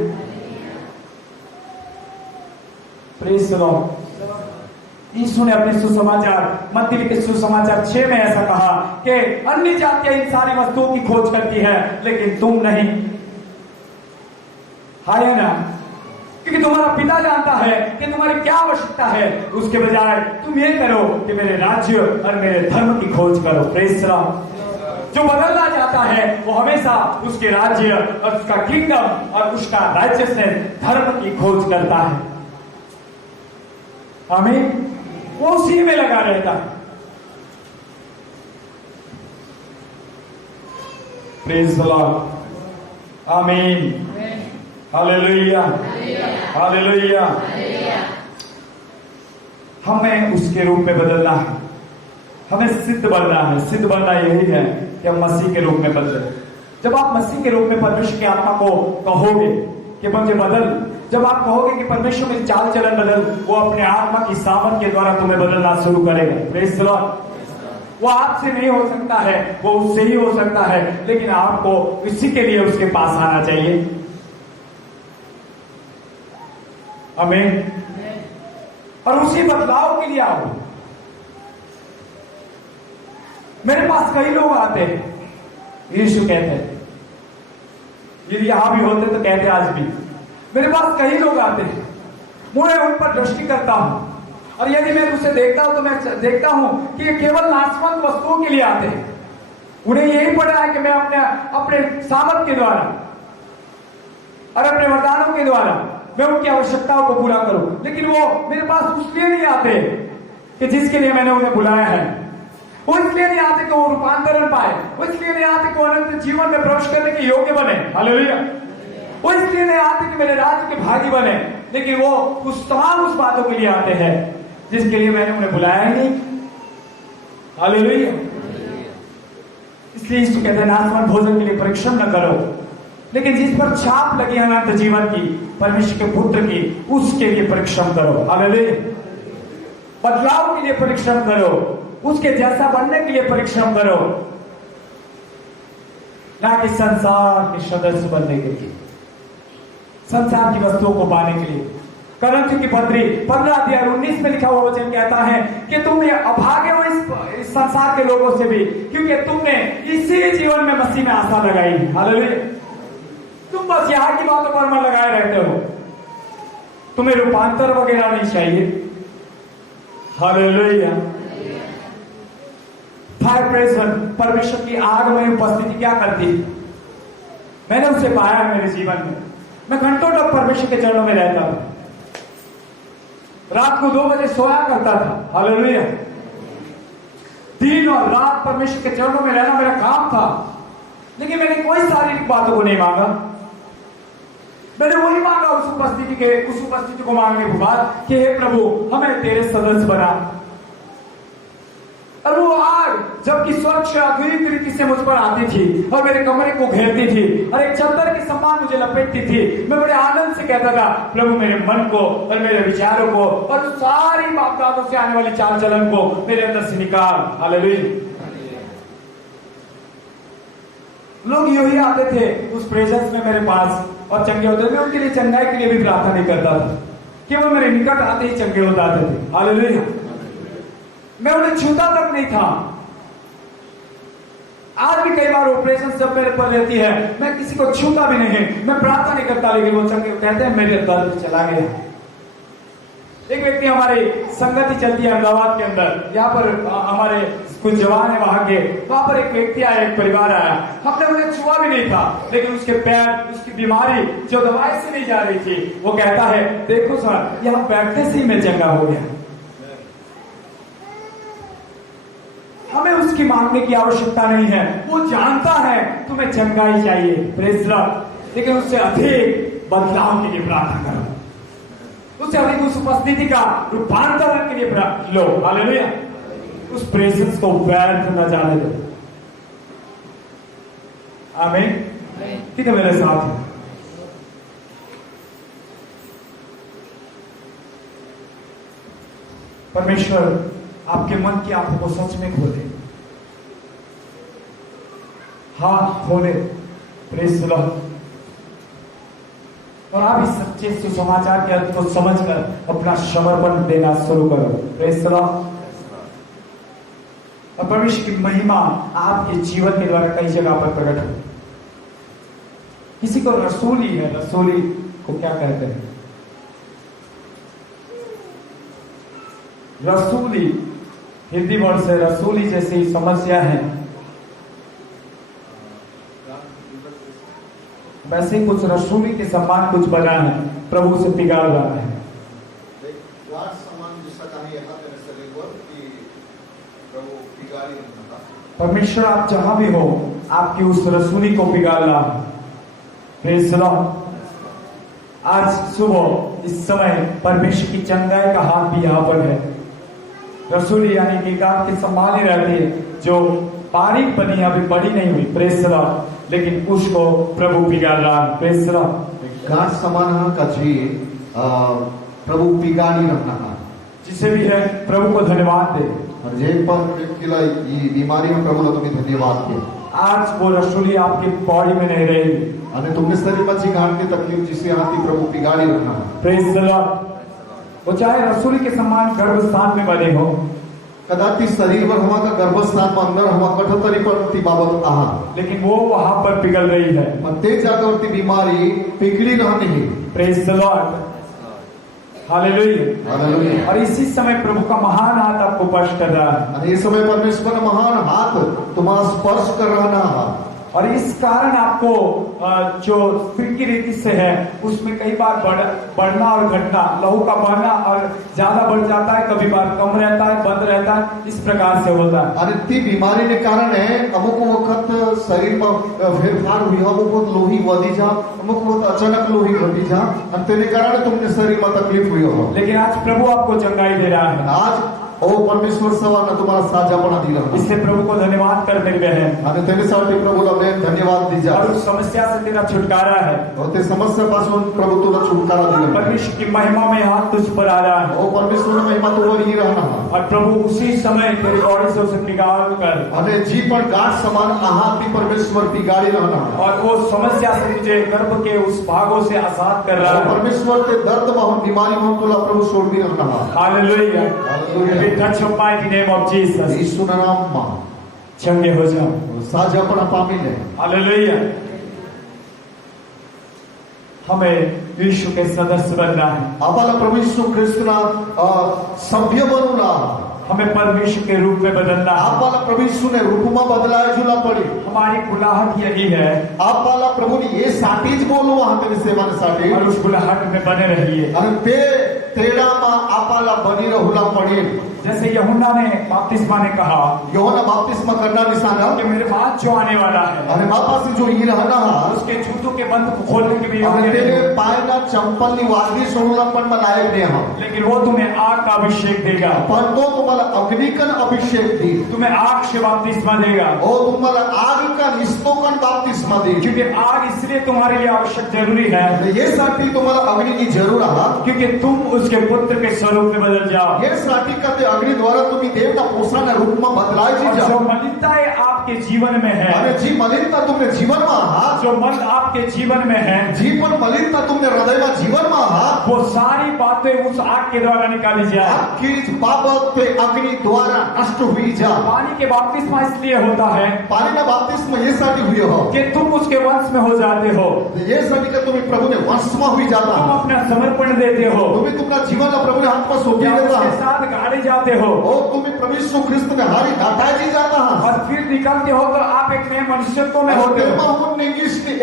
Praise the lord. Yeshu ने अपने सुसमाचार मत्ती लिखे सुसमाचार 6 में ऐसा कहा कि अन्य जातियां इन सारी वस्तुओं की खोज करती है, लेकिन तुम नहीं। हाँ है ना? क्योंकि तुम्हारा पिता जानता है कि तुम्हारी क्या आवश्यकता है। उसके बजाय तुम ये करो कि मेरे राज्य और मेरे धर्म की खोज करो। Praise the Lord. जो बदलना चाहता है वो हमेशा उसके राज्य और उसका किंगडम और उसका राइचियसनेस धर्म की खोज करता है। आमीन। वो उसी में लगा रहता है। Praise the lord. Amen. Hallelujah, hallelujah. हमें उसके रूप में बदलना है। हमें सिद्ध बनना है। सिद्ध बनना यही है कि हम मसीह के रूप में बदले। जब आप मसीह के रूप में परमेश्वर की आत्मा को कहोगे कि मुझे बदल, जब आप कहोगे कि परमेश्वर में चाल चलन बदल, वो अपने आत्मा की सामर्थ के द्वारा तुम्हें बदलना शुरू करेगा। Praise the Lord. वो आपसे नहीं हो सकता है, वो उससे ही हो सकता है, लेकिन आपको इसी के लिए उसके पास आना चाहिए। आमीन। और उसी बदलाव के लिए आओ। मेरे पास कई लोग आते हैं, यीशु कहते हैं, यदि यहां भी होते तो कहते आज भी, मेरे पास कई लोग आते हैं, मैं उन पर दृष्टि करता हूं, और यदि मैं उसे देखता हूं तो मैं देखता हूं कि ये केवल नाशवंत वस्तुओं के लिए आते हैं। उन्हें यही पड़ा है कि मैं अपने सामर्थ के द्वारा और अपने वरदानों के द्वारा मैं उनकी आवश्यकताओं को पूरा करूं। लेकिन वो मेरे पास उसलिए नहीं आते कि जिसके लिए मैंने उन्हें बुलाया है। वो इसलिए नहीं आते कि वो रूपांतरण पाए, वो इसलिए नहीं आते कि वो अनंत जीवन में प्रवेश करने के योग्य बने। हालेलुया। वो इसलिए नहीं आते कि मेरे राज्य के भागी बने, लेकिन वो उस तमाम उस बातों के लिए आते हैं जिसके लिए मैंने उन्हें बुलाया ही नहीं। हालेलुया। इसलिए यीशु कहते हैं नाशवंत भोजन के लिए परिश्रम न करो, लेकिन जिस पर छाप लगी अनंत जीवन की, परमेश्वर के पुत्र की, उसके लिए परिश्रम करो। हालेलुया। बदलाव के लिए परिश्रम करो, उसके जैसा बनने के लिए परिश्रम करो, ना कि संसार के सदस्य बनने के लिए, संसार की वस्तुओं को पाने के लिए। करंथियों की पत्री 15:19 में लिखा हुआ वचन कहता है कि तुम ये अभागे हो इस संसार के लोगों से भी, क्योंकि तुमने इसी जीवन में मसीह में आशा लगाई। हालेलुया। तुम बस यहां की बातों पर मन लगाए रहते हो, तुम्हें रूपांतर वगैरह नहीं चाहिए। हालेलुया। फायर प्रेजर, परमेश्वर की आग में उपस्थिति क्या करती है? मैंने उसे पाया है मेरे जीवन में। मैं घंटों तक परमेश्वर के चरणों में रहता था। रात को 2 बजे सोया करता था। हालेलुया। दिन और रात परमेश्वर के चरणों में रहना मेरा काम था, लेकिन मैंने कोई शारीरिक बातों को नहीं मांगा। मैंने वही मांगा उस उपस्थिति को मांगने के बाद कि हे प्रभु, हमें तेरे सदस्य बना। और वो आग जबकि स्वच्छ अद्वितीय रीति से मुझ पर आती थी और मेरे कमरे को घेरती थी और एक चादर के समान मुझे लपेटती थी, मैं बड़े आनंद से कहता था, प्रभु मेरे मन को और मेरे विचारों को और सारी बातों से आने वाली चाल चलन को मेरे अंदर से निकाल। हालेलुया। लोग यू ही आते थे उस प्रेजेंस में मेरे पास और चंगे होते थे। मैं उनके लिए चंगाई के लिए भी प्रार्थना नहीं करता था, केवल मेरे निकट आते ही चंगे हो जाते थे। हालेलुया। मैं उन्हें छूता तक नहीं था। आज भी कई बार ऑपरेशन जब मेरे पर रहती है, मैं किसी को छूता भी नहीं, मैं प्रार्थना नहीं करता, लेकिन वो चंगे कहते हैं मेरे दर्द चला गया। एक व्यक्ति हमारी संगति चलती है अहमदाबाद के अंदर, यहाँ पर हमारे कुछ जवान है वहां के, वहां पर एक व्यक्ति आया, एक परिवार आया, हमने उन्हें छुआ भी नहीं था, लेकिन उसके पैर, उसकी बीमारी जो दवाई से नहीं जा रही थी, वो कहता है देखो सर, यहाँ बैठने से ही मैं चंगा हो गया। हमें उसकी मांगने की आवश्यकता नहीं है, वो जानता है तुम्हें चंगाई चाहिए, प्रेज़ द लॉर्ड, लेकिन उससे अधिक बदलाव के लिए प्रार्थना करो, उससे अधिक उस उपस्थिति का रूपांतरण के लिए लो। हालेलुया। उस प्रेजेंस को व्यर्थ न जाने दो। आमीन। कितने मेरे साथ हैं? परमेश्वर आपके मन की आंखों को सच में खोले, हाथ खोले, प्रेज़ द लॉर्ड, और आप इस सच्चे सुसमाचार के अर्थ को समझकर अपना समर्पण देना शुरू करो। Praise the Lord. और परमेश्वर की महिमा आपके जीवन के द्वारा कई जगह पर प्रकट हो। किसी को रसूली है, रसूली को क्या कहते हैं? रसूली, हिंदी वर्ड से रसूली जैसी समस्या है, वैसे ही कुछ रसूली के समान कुछ बना है, प्रभु से पिघाल रहा है। गाठ समान जैसा काही यहाँ तेरे शरीरवर की प्रभु पिघाली रखना। परमेश्वर आप जहां भी हो, आपकी उस रसूली को पिघालना है। Praise the Lord. आज सुबह इस समय परमेश्वर की चंगाई का हाथ भी यहाँ पर है। रसूली यानी कि गाठ के समान ही रहती है, जो बारीक बनी अभी बड़ी नहीं हुई, प्रेज़ द लॉर्ड, लेकिन उसको प्रभु पिघाल रहा है। Praise the Lord. गाठ समान हा का जी प्रभु पिघाली रखना। जिसे भी है प्रभु को धन्यवाद दे। और जे पण व्यक्तीला ही बीमारी में प्रभुला तुम्ही धन्यवाद दे। आज वो रसूली आपकी बॉडी में नहीं रहेगी। અને तुमने शरीराची गाठ की तकलीफ जिसे हाथी प्रभु पिघाली रखना। Praise the Lord. वो चाहे रसूली के समान गर्भस्थान में बने हो, कदाचित शरीरवर हवा का गर्भस्थान में अंदर हवा कठोतरी पर ती बाबत आहा, लेकिन वो वहां पर पिघल रही है। पण ते जागेवरती बीमारी पिघली रहते है। Praise the Lord. Hallelujah. Hallelujah. और इसी समय प्रभु का महान हाथ आपको स्पर्श कर रहा है। અને એ સમય પરમેશ્વરનો મહાન હાથ તમારા સ્પર્શ कर रहा है। और इस कारण आपको जो स्त्री की रीति से है उसमें कई बार बढ़ना और घटना, लहू का बहना और ज्यादा बढ़ जाता है, कभी बार कम रहता है, बंद रहता है, इस प्रकार से होता है। અને તે બીમારીને કારણે અમુક વખત શરીરમાં ફેરફાર હોય, અમુક વખત લોહી વધી जा, અમુક વખત અચાનક લોહી ઘટી जा, અને તેને કારણે તમને શરીરમાં તકલીફ हुई हो। लेकिन आज प्रभु आपको चंगाई दे रहा है। आज ओ परमेश्वर सवारना तुम्हारा साझापणा दिला। इसलिए प्रभु को धन्यवाद कर मेरे बहन। અને તેની प्रभुला बेन धन्यवाद दीजा। और उस समस्या से तेरा छुटकारा है। और ते समस्यापासून प्रभु तुला छुटकारा दिला। परमेश्वर की महिमा में हाथ तुझ पर आ रहा है। ओ परमेश्वर महिमा तुवर ही रहना। और प्रभु उसी समय तेरी बॉडी से उसे पिघाल कर, અને जी पण गाठ समान आहाती परमेश्वर पिघाली रहना। और वो समस्या से तुझे गर्भ के उस भागों से आजाद कर रहा है। परमेश्वर ते दर्द में बीमारी में तुला प्रभु छोड़ भी रहना। Hallelujah. Hallelujah. We touch your mighty name of Jesus. यीशु ना नाम में चंगे हो जाओ। साझापणा पामी ले। हालेलुया। हमें यीशु के सदस्य बनना है। आपाला प्रभु यीशु ख्रिस्तना सभ्य बनूला। हमें परमेश्वर के रूप में बदलना है। आपाला प्रभु यीशु ने रूप में बदलाय जुला पड़ी। हमारी बुलाहट यही है। आपाला प्रभु ने ये साथी ज बोलू वहां तेरी सेवा ने साथी। और उस बुलाहट में बने रहिए। અને તે તેડામાં આપાલા બની રહુલા પડી। जैसे यूहन्ना ने बपतिस्मा ने कहा, యోహన बपतिस्मा करना निशाना कि मेरे बाद जो आने वाला है, અને બાપા से जो ही रहना उसके जूतों के बंद को खोलने के भी અને योग्य તેને नहीं। પાયના ચંપલની વાદળી સોળલા પણ માં લાયક નહીં હા। लेकिन वो तुम्हें आग का अभिषेक देगा। પણ તો तुम्हाला अग्निकन अभिषेक दी। तुम्हें आग से बपतिस्मा देगा। ओ तुम्हाला आग का निस्तोकन बपतिस्मा दी। क्योंकि आग इसलिए तुम्हारे लिए आवश्यक जरूरी है, ये साठी तुम्हाला अग्नि की जरूर हा। क्योंकि तुम उसके पुत्र के स्वरूप में बदल जाओ। ये साठी का ते अग्नि द्वारा तुम्ही देवता पोषण रूप में बदलाय जी और जाओ। जो मलिनताएं आपके जीवन में है, अरे जी मलिनता तुमने जीवन में हा। जो मन आपके जीवन में है, जीवन मलिनता तुमने हृदय में जीवन में हा। वो सारी बातें उस आग के द्वारा निकाली जाए। आपकी बाबत पे अग्नि द्वारा नष्ट हुई जा। पानी के बपतिस्मा इसलिए होता है पानी ना बपतिस्मा ये साठी हुई हो कि तुम उसके वंश में हो जाते हो। ये साठी का तुम्ही प्रभु ने वंश में हुई जाता। तुम अपना समर्पण देते हो। तुम्ही तुमना जीवन ला प्रभु ने हाथ में सौंपी या देता। उसके साथ गाड़े जाते हो। और तुम्ही प्रभु यीशु ख्रिस्त में हारी घाटा जी जाता। और फिर निकलते हो तो आप एक नए मनुष्यत्व में होते हो।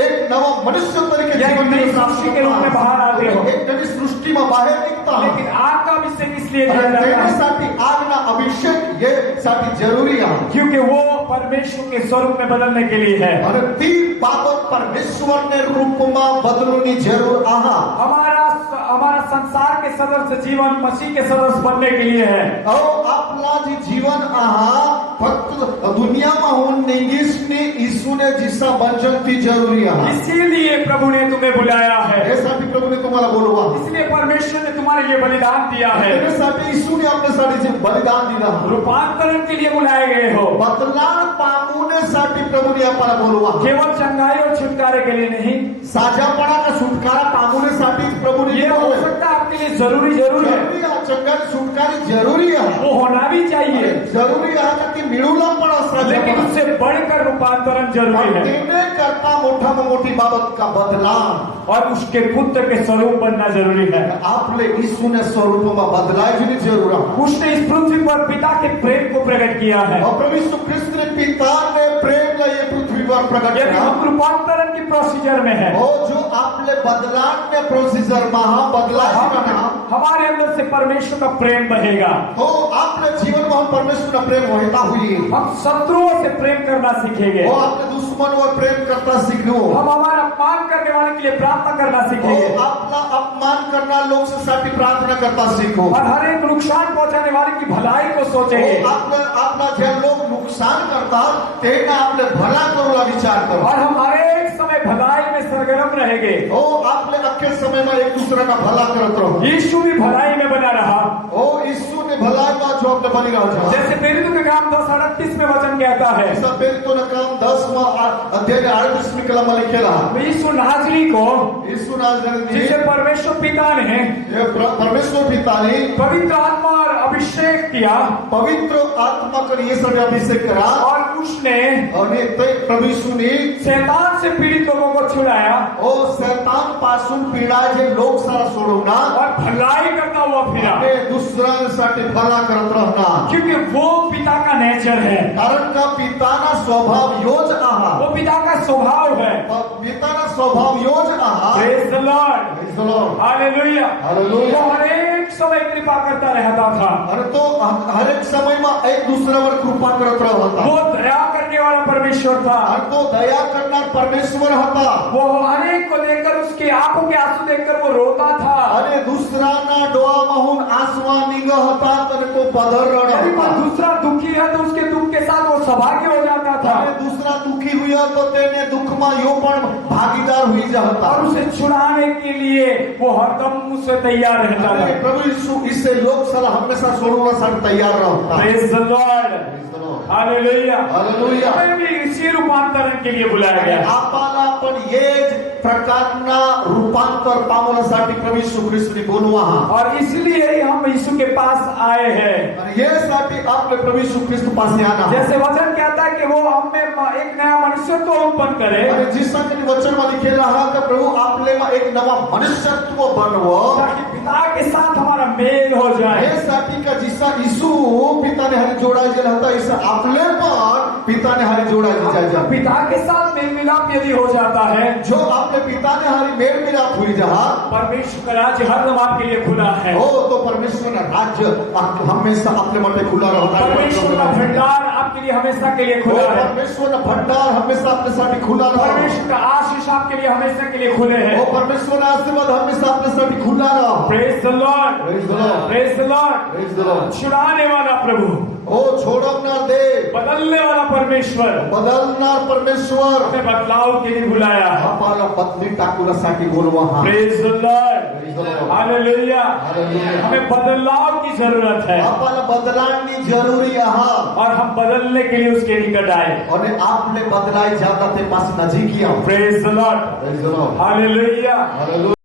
एक नवा मनुष्य तरीके या एक नई सृष्टि के रूप में बाहर आते हो। एक नई सृष्टि में बाहर निकलता। लेकिन आग का अभिषेक इसलिए दिया जाता है साठी आग ना अभिषेक ये साठी जरूरी है, क्योंकि वो परमेश्वर के स्वरूप में बदलने के लिए है। और तीन बाबत परमेश्वर ने रूप में बदलनी जरूर आहा। हमारा संसार के सदस्य जीवन मसीह के सदस्य बनने के लिए है। और अपना जी जीवन आहा फक्त दुनिया में होने नेगिसने यीशु ने जिसा बंचन की जरूरी है। इसीलिए प्रभु ने तुम्हें बुलाया है। ऐसा भी प्रभु ने तुम्हारा बोलवा। इसलिए परमेश्वर ने तुम्हारे लिए बलिदान दिया है। तेरे साथ यीशु ने अपने साथ बलिदान दिया। रूपांतरण के लिए बुलाए गए हो। बदलाव पामुने साठी प्रभु ने अपना बोलवा। केवल चंगाई और छुटकारे के लिए नहीं, साझापणा का छुटकारा पामुने साठी प्रभु ने ये हो सकता है आपके लिए जरूरी है। चंगा छुटकारा जरूरी है, वो होना भी चाहिए, जरूरी है कि मिळूला पण लेकिन उससे बढ़कर रूपांतरण जरूरी है તેને કરતા મોટામાં મોટી બાબત કા બદલાવ और उसके पुत्र के स्वरूप बनना जरूरी है। આપણે ઈસુને સ્વરૂપમાં બદલાય જેની જરૂર છે। उसने इस पृथ्वी पर पिता के प्रेम को प्रकट किया है। और प्रभु यीशु ख्रिस्त ने पिता ने प्रेम ला ये पृथ्वी पर प्रकट यदि किया। हम रूपांतरण की प्रोसीजर में है, ओ जो आपले बदलाव ने प्रोसीजर में हाँ बदलाव ना हमारे अंदर से परमेश्वर का प्रेम बहेगा। तो आपने जीवन में हम परमेश्वर का प्रेम होता हुई हम शत्रुओं से प्रेम करना सीखेंगे। वो आपने दुश्मन और प्रेम करता सीखो। हम हमारा अपमान करने वाले के लिए प्रार्थना करना वो सीखेंगे अपना अपमान करना लोग से साथी प्रार्थना करता सीखो। और हर एक नुकसान पहुंचाने वाले की भलाई को सोचेंगे वो आपने अपना जो लोग नुकसान करता तेना आपने भला करो विचार करो। और हम हर एक समय भलाई में सरगर्म रहेंगे। ओ आपने अक्के समय में एक दूसरे का भला करत रहो। यीशु भी भलाई में बना रहा। ओ यीशु ने भलाई का जो आपने बनी रहा था। जैसे प्रेरितों के काम 10:38 में वचन कहता है, ऐसा प्रेरितों ने काम 10 अध्याय 38 में कलम में लिखेला। यीशु नाजरी को यीशु नाजरी जिसे परमेश्वर पिता ने ये परमेश्वर पिता ने पवित्र आत्मा और अभिषेक किया पवित्र आत्मा कर ये सब अभिषेक करा और उसने और ये प्रभु यीशु ने शैतान से पीड़ित लोगों को छुड़ाया ओ शैतान पासून पीड़ा जे लोग सारा सोडवना और भलाई करता हुआ फिरा, ते दुसऱ्यांसाठी भला करत रहना। क्योंकि वो पिता का नेचर है, कारण का पिताना स्वभाव योज आहा। वो पिता का स्वभाव है। पिताना स्वभाव योज आहा। Praise the Lord, Praise the Lord. Hallelujah. Hallelujah. वो हर एक समय कृपा करता रहता था। अरे तो हर एक समय में एक दूसरे पर कृपा करत रहता। वो दया करने वाला परमेश्वर था। अरे तो दया करना परमेश्वर हता। वो अनेक को देखकर उसकी आंखों के आंसू देखकर वो रोता था। अरे दूसरा ना डोआ महून आंसुआ निंग हता तने को पधर यदि रड़ा। कोई दूसरा दुखी है तो उसके दुख के साथ वो सौभाग्य हो जाता था अरे दूसरा दुखी हुआ तो तेने दुख में यो पण भागीदार हुई जाता। और उसे छुड़ाने के लिए वो हरदम उससे तैयार रहता अरे था। प्रभु यीशु इससे लोग सारा हमेशा छोड़ना साथ तैयार रहता। Praise the Lord, hallelujah. Hallelujah. हमें भी इसी रूपांतरण के लिए बुलाया गया। आपला पण येज प्रकारना रूपांतर पावण्यासाठी प्रभु यीशु ख्रिस्ताने बोलवा। और इसलिए ही हम यीशु के पास आए हैं। आणि ये साठी आपले प्रभु यीशु ख्रिस्त पास आना। जैसे वचन कहता है कि वो हमें एक नया मनुष्यत्व उत्पन्न करे, आणि जिस संगति वचन में लिखेला है कि प्रभु आपले में एक नवा मनुष्यत्व बनवो ताकि पिता के साथ हमारा मेल हो जाए। हे साठी का जिसा यीशु पिता ने हरी जोड़ा जे रहता इसे आपले पर पिता ने हरी जोड़ा जे पिता के साथ मेल मिलाप यदि हो जाता है, जो आपने पिता ने हरी मेल मिलाप हुई जहां परमेश्वर का राज्य हरदम आपके लिए खुला है। हो तो परमेश्वर का राज्य हमेशा अपने मटे खुला रहता है। परमेश्वर का भंडार आपके लिए हमेशा के लिए खुला है। परमेश्वर का भंडार हमेशा अपने साथ खुला रहता है। परमेश्वर का आशीष आपके लिए हमेशा के लिए खुले हैं। वो परमेश्वर का आशीर्वाद हमेशा अपने साथ खुला रहा। Praise the Lord, Praise the Lord. Praise the Lord. Praise the Lord. छुड़ाने वाला प्रभु, ओ छोड़वनार दे बदलने वाला परमेश्वर बदलनार परमेश्वर हमें बदलाव के लिए बुलाया है। आपला बदली टाकूसाठी बोलवा। Praise the Lord, Praise the Lord. Hallelujah. Hallelujah. हमें बदलाव की जरूरत है आपला बदलानी जरूरी आहा। और हम बदलने के लिए उसके निकट आए। અને આપને બદલાઈ જાતા તે પાસ નજીક આવો। Praise the Lord, Praise the Lord. Hallelujah. Hallelujah.